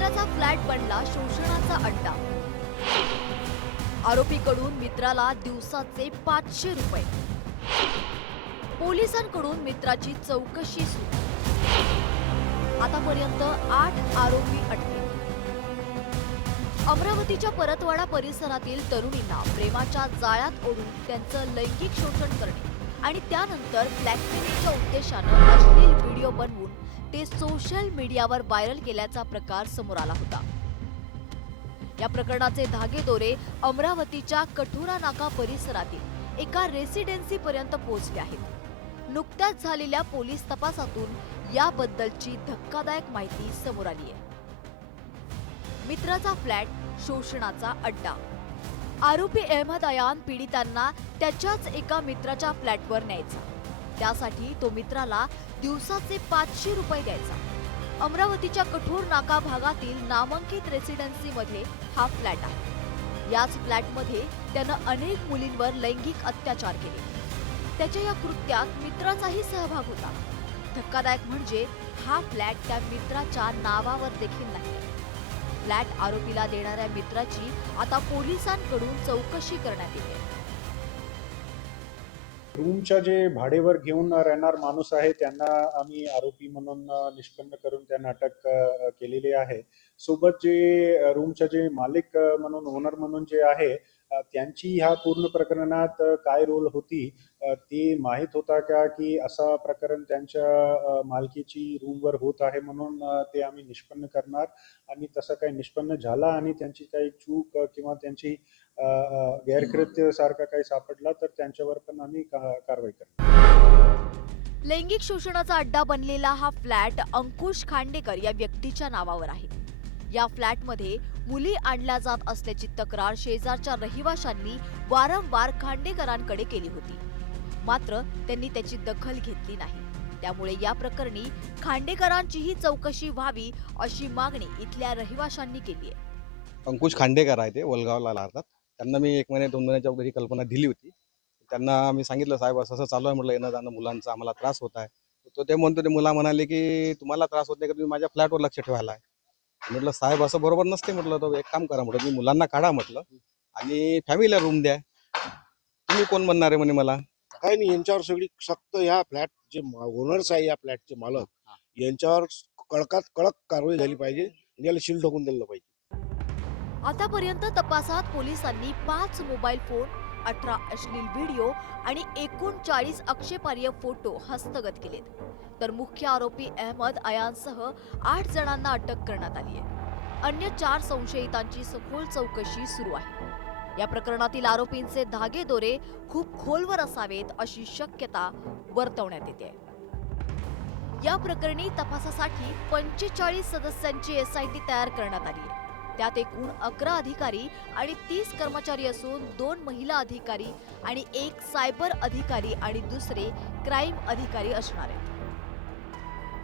मित्राचा फ्लॅट बनला शोषणाचा अड्डा। आरोपीकडून मित्राला दिवसाचे 500 रुपये। पोलिसांकडून मित्राची चौकशी सुरू। आतापर्यंत 8 आरोपी अटकेत। अमरावतीच्या परतवाडा परिसरातील तरुणींना प्रेमाच्या जाळ्यात ओढून त्यांचं लैंगिक शोषण करणे आणि त्यानंतर ब्लॅकमेलिंगच्या उद्देशानं अश्लील व्हिडिओ बनवून ते सोशल मीडियावर व्हायरल केल्याचा प्रकार समोर आला होता। या प्रकरणाचे धागेदोरे अमरावतीच्या कठोरा नाका परिसरातील एका रेसिडेन्सी पर्यंत पोहोचले आहेत। नुकत्याच झालेल्या पोलीस तपासातून याबद्दलची धक्कादायक माहिती समोर आली आहे। मित्राचा फ्लॅट शोषणाचा अड्डा। आरोपी अहमद अयान पीडितांना त्याच्याच एका मित्राच्या फ्लॅटवर न्यायचा। त्यासाठी तो मित्राला दिवसाचे 500 रुपये द्यायचा। अमरावतीच्या कठोर नाका भागातील नामांकित रेसिडेन्सीमध्ये हा फ्लॅट आहे। याच फ्लॅटमध्ये त्यानं अनेक मुलींवर लैंगिक अत्याचार केले। त्याच्या या कृत्यात मित्राचाही सहभाग होता। धक्कादायक म्हणजे हा फ्लॅट त्या मित्राच्या नावावर देखील नाही। फ्लॅट आरोपीला देणाऱ्या मित्राची आता पोलिसांकडून चौकशी करण्यात येते। रूमच्या जे भाडेवर घेऊन राहणार माणूस आहे त्यांना आम्ही आरोपी म्हणून निष्पन्न करून त्यांना अटक केलेली आहे। सोबत जे रूमचे जे मालिक म्हणून ओनर म्हणून जे आहे त्यांची ह्या पूर्ण प्रकरणात काय रोल होती ती माहित होता का की असा प्रकरण त्यांच्या मालकीची रूमवर होत आहे म्हणून ते आम्ही निष्पन्न करणार आणि तसं काही निष्पन्न झाला आणि त्यांची काही चूक किंवा त्यांची गैरकृत्य सारखा काही सापडला तर त्यांच्यावर पण आम्ही कारवाई करणार। लैंगिक शोषणाचा अड्डा बनलेला हा फ्लॅट अंकुश खांडेकर या व्यक्तीच्या नावावर आहे। या फ्लॅटमध्ये मुली आणल्या जात असल्याची तक्रार शेजारच्या रहिवाशांनी वारंवार खांडेकरांकडे केली होती। मात्र त्यांनी त्याची दखल घेतली नाही। त्यामुळे या प्रकरणी खांडेकरांचीही चौकशी व्हावी अशी मागणी इथल्या रहिवाशांनी केली आहे। अंकुश खांडेकर आहे ते वलगावला राहतात। त्यांना मी 1 महिने 2 महिन्याच्या अगोदर ही कल्पना दिली होती। त्यांना मी सांगितलं साहेब असं चालू आहे म्हटलं येणं जाणं मुलांचा आम्हाला त्रास होत आहे। तो ते म्हणतो ते मुला म्हणाले की तुम्हाला त्रास होत नाही का तुम्ही माझ्या फ्लॅटवर लक्ष ठेवायला आहे। म्हटलं साहेब असं बरोबर नसते म्हटलं तर एक काम करा म्हटलं मी मुलांना काढा म्हटलं आणि फॅमिलीला रूम द्या। तुम्ही कोण म्हणणार आहे म्हणे मला काही नाही यांच्यावर सगळी सक्त ह्या फ्लॅट जे ओनर्स आहे या फ्लॅटचे मालक यांच्यावर कडक कारवाई झाली पाहिजे। याला शील ठोकून दिलं पाहिजे। आतापर्यंत तपासात पोलिसांनी 5 मोबाईल फोन, 18 अश्लील व्हिडिओ आणि 39 आक्षेपार्ह फोटो हस्तगत केलेत। तर मुख्य आरोपी अहमद अयानसह 8 जणांना अटक करण्यात आली आहे। अन्य 4 संशयितांची सखोल चौकशी सुरू आहे। या प्रकरणातील आरोपींचे धागेदोरे खूप खोलवर असावेत अशी शक्यता वर्तवण्यात येते। या प्रकरणी तपासासाठी 45 सदस्यांची एसआयटी तयार करण्यात आली आहे। त्यात एकूण 11 अधिकारी आणि 30 कर्मचारी असून 2 महिला अधिकारी आणि 1 सायबर अधिकारी आणि दुसरे क्राईम अधिकारी असणार आहेत।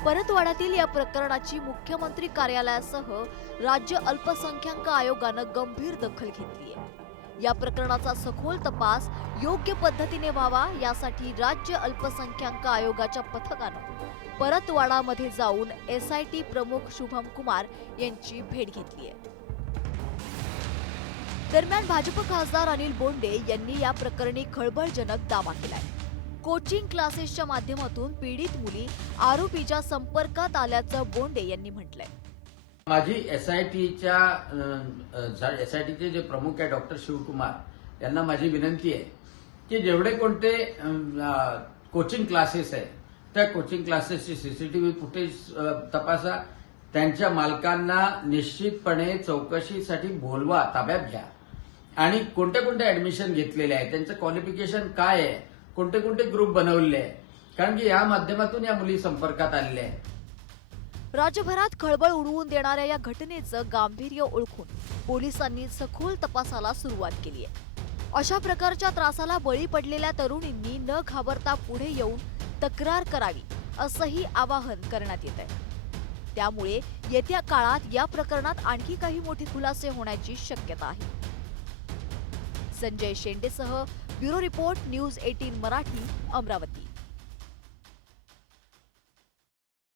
परतवाड्यातील या प्रकरणाची मुख्यमंत्री कार्यालयासह राज्य अल्पसंख्याक आयोगानं गंभीर दखल घेतली आहे। या प्रकरणाचा सखोल तपास योग्य पद्धतीने व्हावा यासाठी राज्य अल्पसंख्याक आयोगाच्या पथकानं परतवाडामध्ये जाऊन एसआयटी प्रमुख शुभम कुमार यांची भेट घेतली आहे। दरम्यान भाजप खासदार अनिल बोंडे यांनी या प्रकरणी खळबळजनक दावा केलाय। कोचिंग क्लासेसच्या माध्यमातून पीडित मुली आरोपीच्या संपर्कात आल्याचं बोंडे यांनी म्हटलंय। माझी एसआयटीचे जे प्रमुख आहे डॉक्टर शिवकुमार यांना माझी विनंती आहे की जेवढे कोणते कोचिंग क्लासेस आहे त्या कोचिंग क्लासेसची सीसीटीव्ही फुटेज तपासा। त्यांच्या मालकांना निश्चितपणे चौकशीसाठी बोलवा, ताब्यात घ्या आणि कोणते कोणते ऍडमिशन घेतलेले आहे, त्यांचं क्वालिफिकेशन काय आहे, कोणते कोणते ग्रुप बनवलेले आहे, कारण की या माध्यमातून या मुली संपर्कात आलेल्या आहेत। राज्यभरात खळबळ उडवून देणाऱ्या या घटनेचं गांभीर्य ओळखून पोलिसांनी सखोल तपासाला सुरुवात केली आहे। अशा प्रकारच्या त्रासाला बळी पडलेल्या तरुणींनी न घाबरता पुढे येऊन तक्रार करावी असंही आवाहन करण्यात येत आहे। त्यामुळे येत्या काळात या प्रकरणात आणखी काही मोठे खुलासे होण्याची शक्यता आहे। संजय शेंडेसह bureau report news 18 Marathi, Amravati.